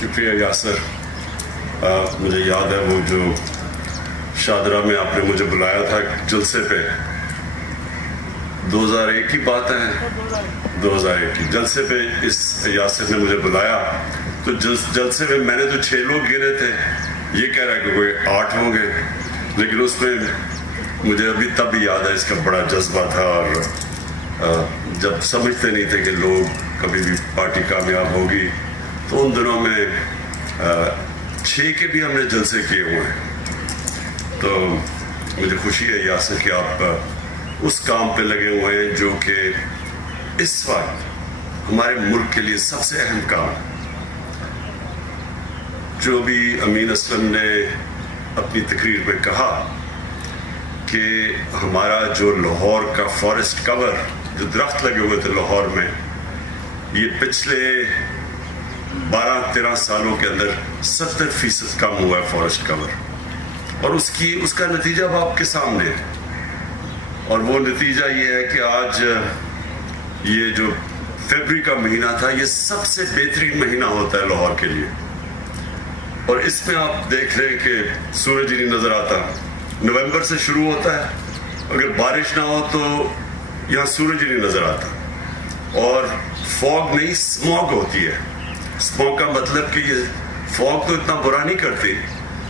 شکریہ یاسر. مجھے یاد ہے وہ جو شادرہ میں آپ نے مجھے بلایا تھا جلسے پہ, 2001 کی بات ہے, 2001 کی جلسے پہ اس یاسر نے مجھے بلایا. تو جلسے میں نے تو 6 لوگ گنے تھے, یہ کہہ رہا ہے کہ کوئی 8 ہوں گے, لیکن اس میں مجھے ابھی تب بھی یاد ہے اس کا بڑا جذبہ تھا. اور جب سمجھتے نہیں تھے کہ لوگ کبھی بھی پارٹی کامیاب ہوگی, تو ان دنوں میں 6 کے بھی ہم نے جلسے کیے ہوئے ہیں. تو مجھے خوشی ہے یاسر کہ آپ اس کام پہ لگے ہوئے ہیں جو کہ اس وقت ہمارے ملک کے لیے سب سے اہم کام ہے. جو بھی امین اسلم نے اپنی تقریر میں کہا کہ ہمارا جو لاہور کا فارسٹ کور, جو درخت لگے ہوئے تھے لاہور میں, یہ پچھلے 12-13 سالوں کے اندر 70% کم ہوا ہے فارسٹ کور. اور اس کا نتیجہ اب آپ کے سامنے ہے. اور وہ نتیجہ یہ ہے کہ آج یہ جو فیبری کا مہینہ تھا, یہ سب سے بہترین مہینہ ہوتا ہے لاہور کے لیے. اور اس میں آپ دیکھ رہے ہیں کہ سورج ہی نہیں نظر آتا. نومبر سے شروع ہوتا ہے, اگر بارش نہ ہو تو یہاں سورج ہی نہیں نظر آتا. اور فوگ نہیں, اسموگ ہوتی ہے. اسموگ کا مطلب کہ یہ فوگ تو اتنا برا نہیں کرتی.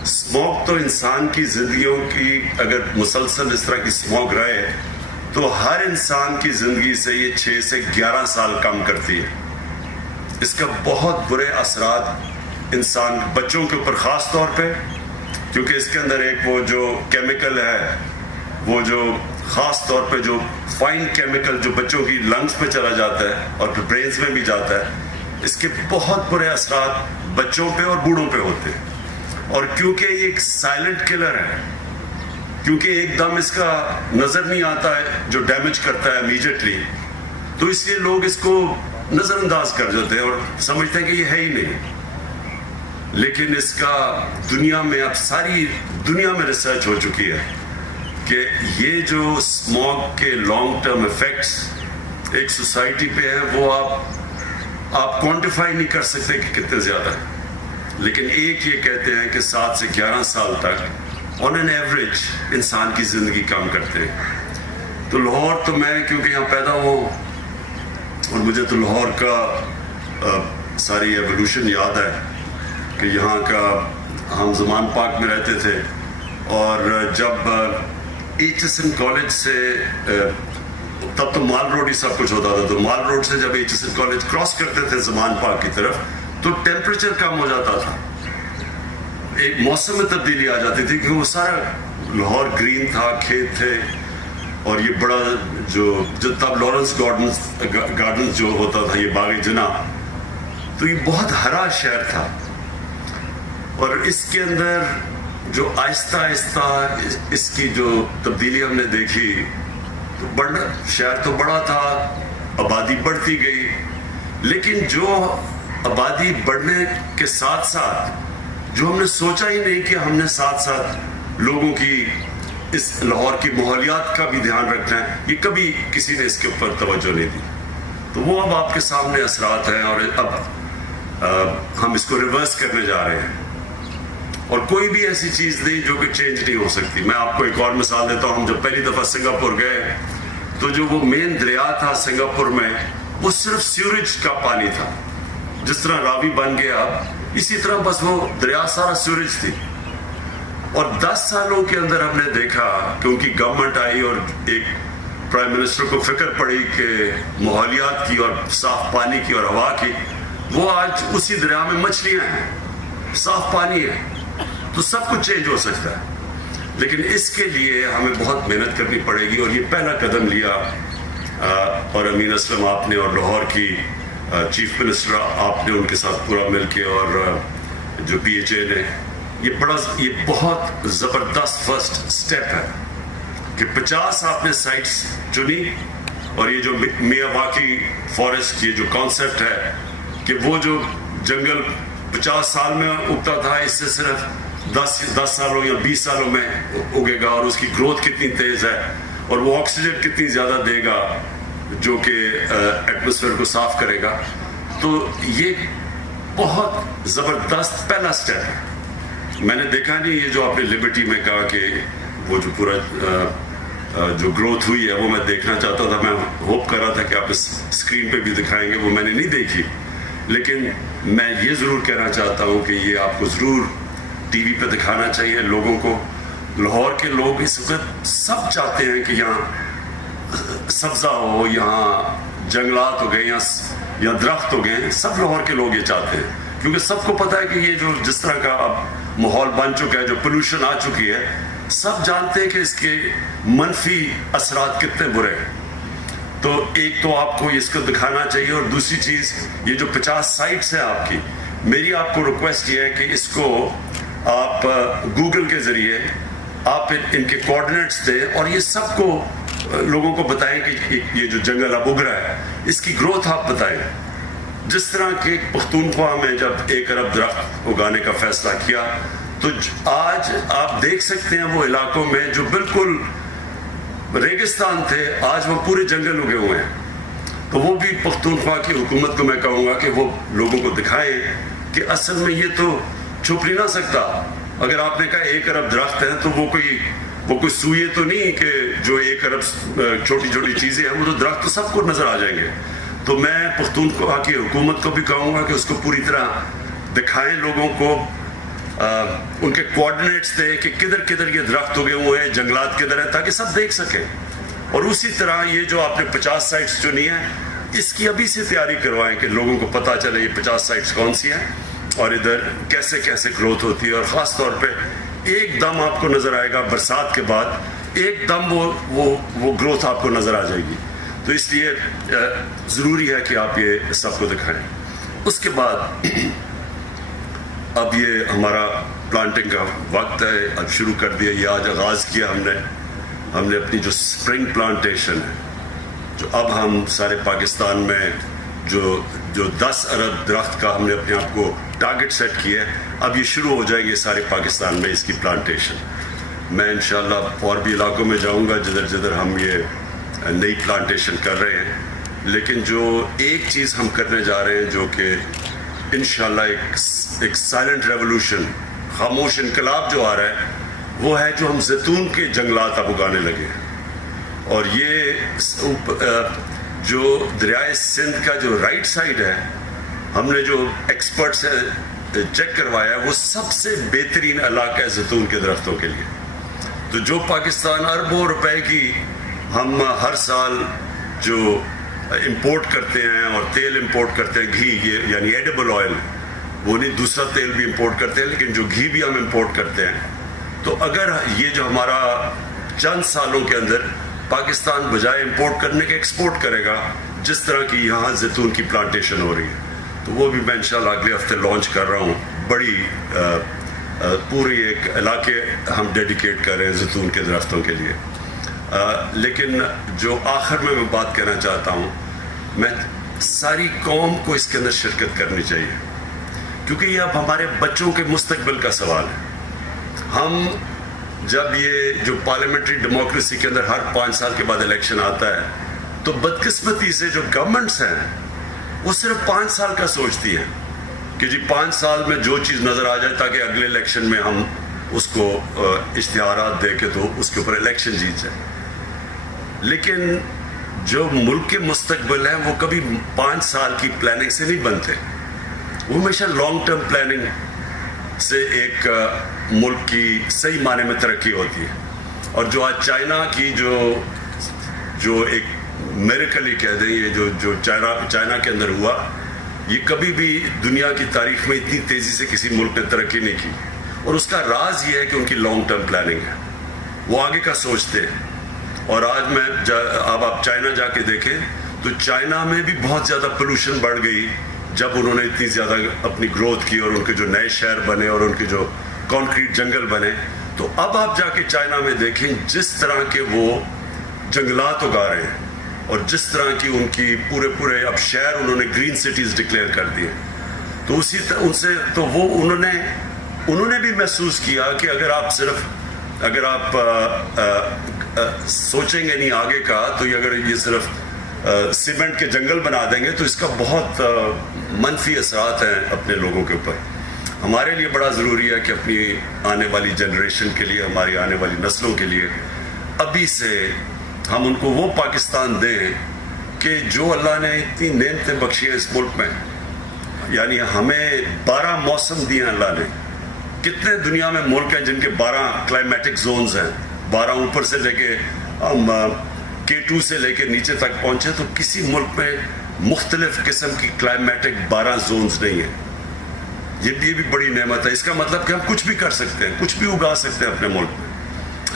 اسموگ تو انسان کی زندگیوں کی, اگر مسلسل اس طرح کی اسموگ رہے تو ہر انسان کی زندگی سے یہ 6 سے 11 سال کم کرتی ہے. اس کا بہت برے اثرات انسان بچوں کے اوپر خاص طور پہ, کیونکہ اس کے اندر ایک وہ جو کیمیکل ہے, وہ جو خاص طور پہ جو فائن کیمیکل جو بچوں کی لنگز پہ چلا جاتا ہے اور پھر برینز میں بھی جاتا ہے, اس کے بہت برے اثرات بچوں پہ اور بوڑھوں پہ ہوتے ہیں. اور کیونکہ یہ ایک سائلنٹ کلر ہے, کیونکہ ایک دم اس کا نظر نہیں آتا ہے جو ڈیمیج کرتا ہے امیجیٹلی, تو اس لیے لوگ اس کو نظر انداز کر دیتے ہیں اور سمجھتے ہیں کہ یہ ہے ہی نہیں. لیکن اس کا دنیا میں, اب ساری دنیا میں ریسرچ ہو چکی ہے کہ یہ جو اسموگ کے لانگ ٹرم ایفیکٹس ایک سوسائٹی پہ ہیں, وہ آپ کوانٹیفائی نہیں کر سکتے کہ کتنے زیادہ ہیں. لیکن ایک یہ کہتے ہیں کہ 7 سے 11 سال تک آن این ایوریج انسان کی زندگی کم کرتے ہیں. تو لاہور تو میں کیونکہ یہاں پیدا ہوں اور مجھے تو لاہور کا ساری ایولیوشن یاد ہے کہ یہاں کا ہم زمان پاک میں رہتے تھے, اور جب ایچ ایس این کالج سے, تب تو مال روڈ ہی سب کچھ ہوتا تھا, تو مال روڈ سے جب H S N college cross کرتے تھے زمان پاک کی طرف, تو ٹیمپریچر کم ہو جاتا تھا, ایک موسم میں تبدیلی آ جاتی تھی, کیونکہ وہ سارا لاہور گرین تھا, کھیت تھے, اور یہ بڑا جو تب لارنس گارڈنز جو ہوتا تھا, یہ باغ جناح, تو یہ بہت ہرا شہر تھا. اور اس کے اندر جو آہستہ آہستہ اس کی جو تبدیلی ہم نے دیکھی, تو بڑا شہر تو بڑا تھا, آبادی بڑھتی گئی, لیکن جو آبادی بڑھنے کے ساتھ ساتھ جو ہم نے سوچا ہی نہیں کہ ہم نے ساتھ ساتھ لوگوں کی, اس لاہور کی ماحولیات کا بھی دھیان رکھنا ہے, یہ کبھی کسی نے اس کے اوپر توجہ نہیں دی. تو وہ اب آپ کے سامنے اثرات ہیں, اور اب ہم اس کو ریورس کرنے جا رہے ہیں. اور کوئی بھی ایسی چیز نہیں جو کہ چینج نہیں ہو سکتی. میں آپ کو ایک اور مثال دیتا ہوں. ہم جب پہلی دفعہ سنگاپور گئے تو جو وہ مین دریا تھا سنگاپور میں, وہ صرف سیوریج کا پانی تھا. جس طرح راوی بن گیا اب, اسی طرح بس وہ دریا سارا سیوریج تھی. اور 10 سالوں کے اندر ہم نے دیکھا کہ ان کی گورنمنٹ آئی اور ایک پرائم منسٹر کو فکر پڑی کہ ماحولیات کی اور صاف پانی کی اور ہوا کی, وہ آج اسی دریا میں مچھلیاں ہیں, صاف پانی ہے. تو سب کچھ چینج ہو سکتا ہے, لیکن اس کے لیے ہمیں بہت محنت کرنی پڑے گی. اور یہ پہلا قدم لیا, اور امین اسلم آپ نے, اور لاہور کی چیف منسٹر آپ نے ان کے ساتھ پورا مل کے, اور جو پی ایچ اے نے, یہ بہت زبردست فرسٹ سٹیپ ہے کہ 50 آپ نے سائٹس چنی. اور یہ جو میاواکی فارسٹ, یہ جو کانسیپٹ ہے کہ وہ جو جنگل 50 سال میں اگتا تھا, اس سے صرف 10 سالوں یا 20 سالوں میں اگے گا, اور اس کی گروتھ کتنی تیز ہے, اور وہ آکسیجن کتنی زیادہ دے گا جو کہ ایٹماسفیئر کو صاف کرے گا. تو یہ بہت زبردست پہلا اسٹیپ ہے. میں نے دیکھا نہیں یہ جو آپ نے لبرٹی میں کہا کہ وہ جو پورا جو گروتھ ہوئی ہے وہ میں دیکھنا چاہتا تھا. میں ہوپ کر رہا تھا کہ آپ اس اسکرین پہ بھی دکھائیں گے, وہ میں نے نہیں دیکھی. لیکن میں یہ ضرور کہنا چاہتا ہوں کہ یہ آپ کو ضرور ٹی وی پہ دکھانا چاہیے لوگوں کو. لاہور کے لوگ اس وقت سب چاہتے ہیں کہ یہاں سبزہ ہو, یہاں جنگلات ہو گئے, یہاں درخت ہو گئے. سب لاہور کے لوگ یہ چاہتے ہیں کیونکہ سب کو پتا ہے کہ یہ جو جس طرح کا اب ماحول بن چکا ہے, جو پولوشن آ چکی ہے, سب جانتے ہیں کہ اس کے منفی اثرات کتنے برے ہیں. تو ایک تو آپ کو اس کو دکھانا چاہیے, اور دوسری چیز یہ جو 50 سائٹس ہیں آپ کی, میری آپ کو ریکویسٹ یہ ہے کہ اس کو آپ گوگل کے ذریعے آپ ان کے کوآرڈینیٹس دیں اور یہ سب کو لوگوں کو بتائیں کہ یہ جو جنگل اب اگ رہا ہے اس کی گروتھ آپ بتائیں. جس طرح کہ پختونخوا میں جب 1 ارب درخت اگانے کا فیصلہ کیا, تو آج آپ دیکھ سکتے ہیں وہ علاقوں میں جو بالکل ریگستان تھے آج وہ پورے جنگل اگے ہوئے ہیں. تو وہ بھی پختونخوا کی حکومت کو میں کہوں گا کہ وہ لوگوں کو دکھائیں کہ اصل میں یہ تو چھپ نہیں نہ سکتا. اگر آپ نے کہا 1 ارب درخت ہے تو وہ کوئی سوئے تو نہیں کہ جو 1 ارب چھوٹی چھوٹی چیزیں ہیں, وہ تو درخت تو سب کو نظر آ جائیں گے. تو میں پختونخوا کی حکومت کو بھی کہوں گا کہ اس کو پوری طرح دکھائیں لوگوں کو, ان کے کوآرڈینیٹس دیں کہ کدھر کدھر یہ درخت اگے ہوئے ہیں, جنگلات کدھر ہیں, تاکہ سب دیکھ سکیں. اور اسی طرح یہ جو آپ نے 50 سائٹس چنی ہیں اس کی ابھی سے تیاری کروائیں کہ لوگوں کو پتہ چلے یہ 50 سائٹس کون سی ہیں اور ادھر کیسے کیسے گروتھ ہوتی ہے. اور خاص طور پہ ایک دم آپ کو نظر آئے گا برسات کے بعد, ایک دم وہ گروتھ آپ کو نظر آ جائے گی. تو اس لیے ضروری ہے کہ آپ یہ سب کو دکھائیں. اس کے بعد اب یہ ہمارا پلانٹنگ کا وقت ہے, اب شروع کر دیا, یہ آج آغاز کیا ہم نے اپنی جو سپرنگ پلانٹیشن ہے, جو اب ہم سارے پاکستان میں جو 10 ارب درخت کا ہم نے اپنے آپ کو ٹارگٹ سیٹ کیا ہے, اب یہ شروع ہو جائیں گے سارے پاکستان میں اس کی پلانٹیشن. میں انشاءاللہ اور بھی علاقوں میں جاؤں گا جدھر جدھر ہم یہ نئی پلانٹیشن کر رہے ہیں. لیکن جو ایک چیز ہم کرنے جا رہے ہیں جو کہ انشاءاللہ ایک سائلنٹ ریولوشن, خاموش انقلاب جو آ رہا ہے, وہ ہے جو ہم زیتون کے جنگلات اب اگانے لگے ہیں. اور یہ جو دریائے سندھ کا جو رائٹ سائڈ ہے, ہم نے جو ایکسپرٹ سے چیک کروایا ہے, وہ سب سے بہترین علاقہ ہے زیتون کے درختوں کے لیے. تو جو پاکستان اربوں روپے کی ہم ہر سال جو امپورٹ کرتے ہیں اور تیل امپورٹ کرتے ہیں, گھی, یہ یعنی ایڈیبل آئل, وہ نہیں دوسرا تیل بھی امپورٹ کرتے ہیں, لیکن جو گھی بھی ہم امپورٹ کرتے ہیں, تو اگر یہ جو ہمارا چند سالوں کے اندر پاکستان بجائے امپورٹ کرنے کے ایکسپورٹ کرے گا, جس طرح کی یہاں زیتون کی پلانٹیشن ہو رہی ہے, تو وہ بھی میں انشاءاللہ اگلے ہفتے لانچ کر رہا ہوں. بڑی پوری ایک علاقے ہم ڈیڈیکیٹ کر رہے ہیں زیتون کے درختوں کے لیے. لیکن جو آخر میں بات کہنا چاہتا ہوں, میں ساری قوم کو اس کے اندر شرکت کرنی چاہیے, کیونکہ یہ اب ہمارے بچوں کے مستقبل کا سوال ہے. ہم جب یہ جو پارلیمنٹری ڈیموکریسی کے اندر ہر 5 سال کے بعد الیکشن آتا ہے, تو بدقسمتی سے جو گورنمنٹس ہیں وہ صرف 5 سال کا سوچتی ہیں کہ جی 5 سال میں جو چیز نظر آ جائے تاکہ اگلے الیکشن میں ہم اس کو اشتہارات دے کے تو اس کے اوپر الیکشن جیت جائیں. لیکن جو ملک کے مستقبل ہیں وہ کبھی 5 سال کی پلاننگ سے نہیں بنتے, وہ ہمیشہ لانگ ٹرم پلاننگ سے ایک ملک کی صحیح معنی میں ترقی ہوتی ہے. اور جو آج چائنا کی جو ایک میریکل ہی کہہ دیں, یہ جو چائنا کے اندر ہوا, یہ کبھی بھی دنیا کی تاریخ میں اتنی تیزی سے کسی ملک نے ترقی نہیں کی. اور اس کا راز یہ ہے کہ ان کی لانگ ٹرم پلاننگ ہے, وہ آگے کا سوچتے ہیں. اور آج اب آپ چائنا جا کے دیکھیں تو چائنا میں بھی بہت زیادہ پولوشن بڑھ گئی جب انہوں نے اتنی زیادہ اپنی گروتھ کی اور ان کے جو نئے شہر بنے اور ان کے جو کانکریٹ جنگل بنے. تو اب آپ جا کے چائنا میں دیکھیں جس طرح کے وہ جنگلات اگا رہے ہیں اور جس طرح کی ان کی پورے اب شہر انہوں نے گرین سٹیز ڈکلیئر کر دیے. تو ان سے تو وہ انہوں نے بھی محسوس کیا کہ اگر آپ سوچیں گے نہیں آگے کا, تو اگر یہ صرف سیمنٹ کے جنگل بنا دیں گے تو اس کا بہت منفی اثرات ہیں اپنے لوگوں کے اوپر. ہمارے لیے بڑا ضروری ہے کہ اپنی آنے والی جنریشن کے لیے, ہماری آنے والی نسلوں کے لیے ابھی سے ہم ان کو وہ پاکستان دیں کہ جو اللہ نے اتنی نعمتیں بخشی ہیں اس ملک میں. یعنی ہمیں 12 موسم دیے ہیں اللہ نے. کتنے دنیا میں ملک ہیں جن کے 12 کلائمیٹک زونز ہیں, 12 اوپر سے لے کے ہم K2 سے لے کے نیچے تک پہنچے, تو کسی ملک میں مختلف قسم کی کلائمیٹک 12 زونز نہیں ہیں. یہ بھی بڑی نعمت ہے. اس کا مطلب کہ ہم کچھ بھی کر سکتے ہیں, کچھ بھی اگا سکتے ہیں اپنے ملک میں.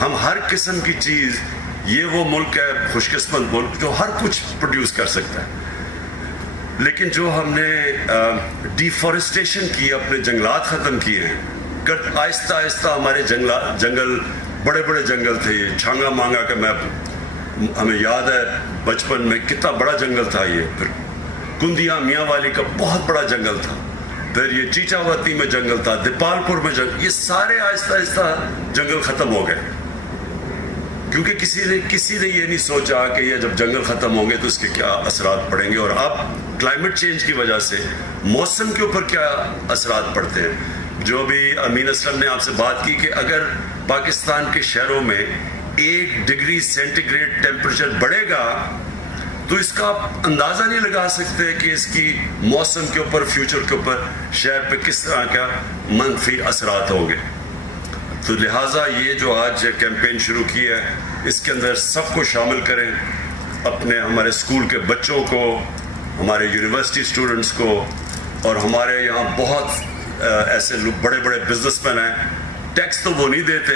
ہم ہر قسم کی چیز, یہ وہ ملک ہے خوش قسمت ملک جو ہر کچھ پروڈیوس کر سکتا ہے. لیکن جو ہم نے ڈیفارسٹیشن کی, اپنے جنگلات ختم کیے ہیں, آہستہ آہستہ ہمارے جنگل بڑے بڑے جنگل تھے. یہ چھانگا مانگا کا میں ہمیں یاد ہے بچپن میں کتنا بڑا جنگل تھا یہ. پھر کندیا میاں والی کا بہت بڑا جنگل تھا. پھر یہ چیچاوتی میں جنگل تھا, دیپال پور میں جنگل. یہ سارے آہستہ آہستہ جنگل ختم ہو گئے کیونکہ کسی نے یہ نہیں سوچا کہ یہ جب جنگل ختم ہوں گے تو اس کے کیا اثرات پڑیں گے, اور اب کلائمیٹ چینج کی وجہ سے موسم کے اوپر کیا اثرات پڑتے ہیں. جو بھی امین اسلم نے آپ سے بات کی کہ اگر پاکستان کے شہروں میں 1 ڈگری سینٹی گریڈ ٹیمپریچر بڑھے گا تو اس کا آپ اندازہ نہیں لگا سکتے کہ اس کی موسم کے اوپر, فیوچر کے اوپر, شہر پہ کس طرح کا منفی اثرات ہوں گے. تو لہٰذا یہ جو آج کیمپین شروع کی ہے اس کے اندر سب کو شامل کریں, اپنے ہمارے اسکول کے بچوں کو, ہمارے یونیورسٹی اسٹوڈنٹس کو, اور ہمارے یہاں بہت ایسے لوگ بڑے بڑے بزنس مین ہیں. ٹیکس تو وہ نہیں دیتے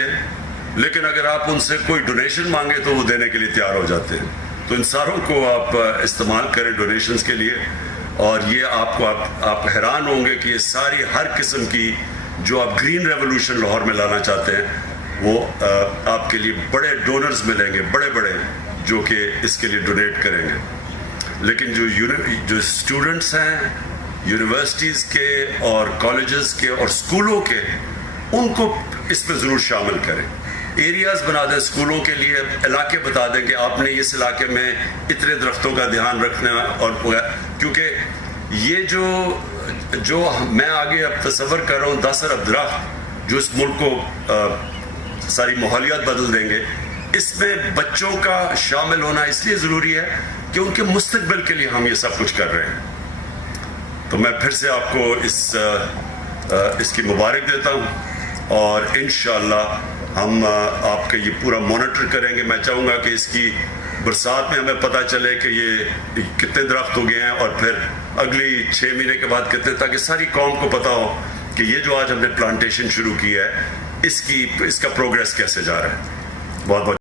لیکن اگر آپ ان سے کوئی ڈونیشن مانگے تو وہ دینے کے لیے تیار ہو جاتے ہیں. تو ان ساروں کو آپ استعمال کریں ڈونیشنز کے لیے, اور یہ آپ حیران ہوں گے کہ یہ ساری ہر قسم کی جو آپ گرین ریولوشن لاہور میں لانا چاہتے ہیں وہ آپ کے لیے بڑے ڈونرز ملیں گے, بڑے بڑے, جو کہ اس کے لیے ڈونیٹ کریں گے. لیکن جو اسٹوڈنٹس ہیں یونیورسٹیز کے اور کالجز کے اور اسکولوں کے, ان کو اس میں ضرور شامل کریں. ایریاز بنا دیں اسکولوں کے لیے, علاقے بتا دیں کہ آپ نے اس علاقے میں اتنے درختوں کا دھیان رکھنا ہے. اور کیونکہ یہ جو میں آگے اب تصور کر رہا ہوں 10 ارب درخت جو اس ملک کو ساری ماحولیات بدل دیں گے, اس میں بچوں کا شامل ہونا اس لیے ضروری ہے کہ ان کے مستقبل کے لیے ہم یہ سب کچھ کر رہے ہیں. تو میں پھر سے آپ کو اس کی مبارک دیتا ہوں, اور انشاءاللہ ہم آپ کا یہ پورا مانیٹر کریں گے. میں چاہوں گا کہ اس کی برسات میں ہمیں پتہ چلے کہ یہ کتنے درخت ہو گئے ہیں, اور پھر اگلی 6 مہینے کے بعد کتنے, تاکہ ساری قوم کو پتہ ہو کہ یہ جو آج ہم نے پلانٹیشن شروع کی ہے اس کا پروگریس کیسے جا رہا ہے. بہت بہت